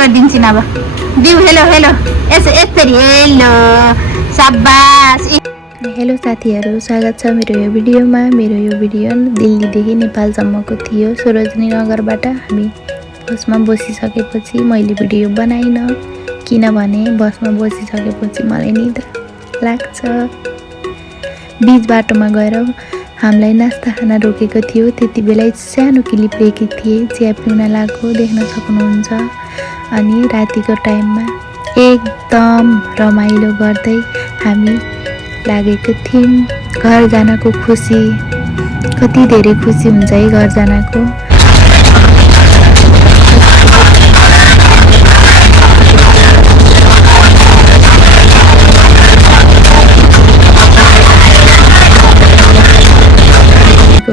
गरिदिन्छु नि अब दिउ हेलो हेलो यसरी हेलो शाबास। हेलो साथीहरू, स्वागत छ मेरो यो भिडियोमा। मेरो यो भिडियो दिल्लीदेखि नेपालसम्मको थियो। सरोजनी नगरबाट हामी बसमा बसिसकेपछि मैले भिडियो बनाइनँ, किनभने बसमा बसिसकेपछि मलाई निद्रा लाग्छ। बीच बाटोमा गएर हामीलाई नास्ता खाना रोकेको थियो। त्यति बेला सानो क्लिप लिएकी थिएँ, चिया पिउन लागेको देख्न सक्नुहुन्छ। अनि रातिको टाइममा एकदम रमाइलो गर्दै हामी लागेको थियौँ। घर जानको खुसी, कति धेरै खुसी हुन्छ है घर जानको।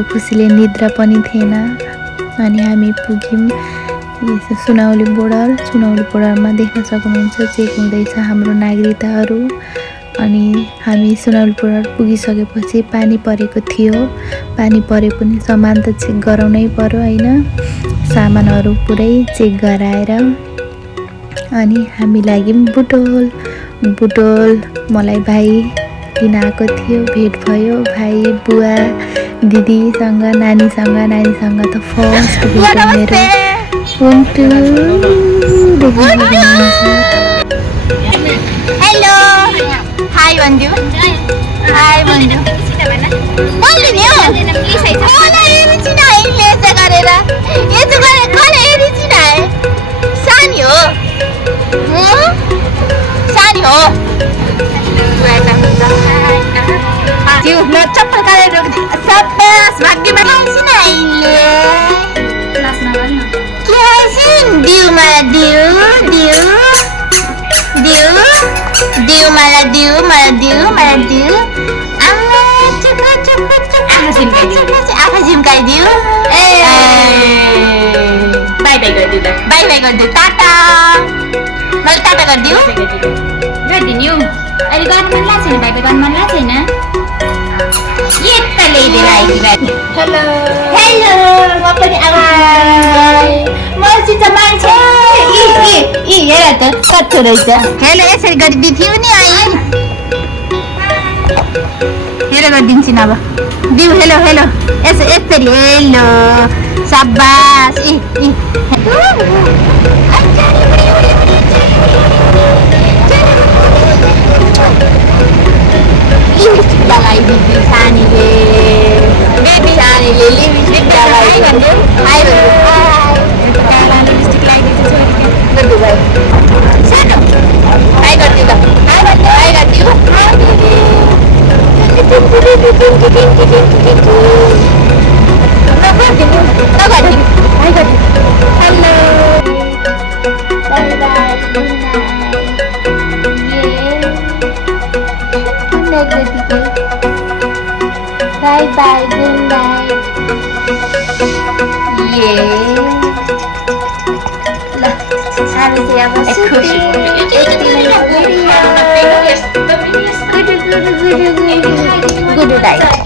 खुसीले निद्रा पनि थिएन। अनि हामी पुग्यौँ सुनौली बोर्डरमा देख्न सक्नुहुन्छ चेक हुँदैछ हाम्रो नागरिकताहरू। अनि हामी सुनौली बोर्डर पुगिसकेपछि पानी परेको थियो। पानी परे पनि सामान त चेक गराउनै पर्यो होइन, सामानहरू पुरै चेक गराएर अनि हामी लाग्यौँ बुटोल। मलाई भाइ लिन आएको थियो, भेट भयो भाइ बुवा दिदीसँग नानीसँग त फर्स्ट भेट मेरो। हेलो हाई भन्दियो, हाई भन्दियो बोल्नु नि हो मलाई हेरिछि न यसो गरेर कसले हेरिछि न सानी हो त्यो ल चप्पल काटेर सबैस भाग्यमा आइछि न अहिले क्लास नगर्न के आइछिन दिउ मलाई दिउ आफा झिम्काइदिउ। बाई गरिदिउ टाटा, मैले टाटा गरिदिउ गरिदिनु। अहिले गर्नु मन लाग्छ छैन, बाई गर्नु मन लाग्छ छैन। हेलो म पनि मर्सी त मान्छे हेर त कस्तो रहेछ। हेलो यसरी गरिदिन्थ्यो नि आई हेलो गरिदिन्छु नि अब दिउ हेलो यसरी हेलो शाबास। लिपस्टिक लगाइदिन्छु सानीले, बेबी सानीले लिपस्टिक लगाइदिन्छु। हाई लिपस्टिक लगाइदिन्छु छोरीले गरिदिउ भाइ सानो हाई गरिदिउ ल हाई गरिदिउ। Hello bye good night lah sabi siya ba good night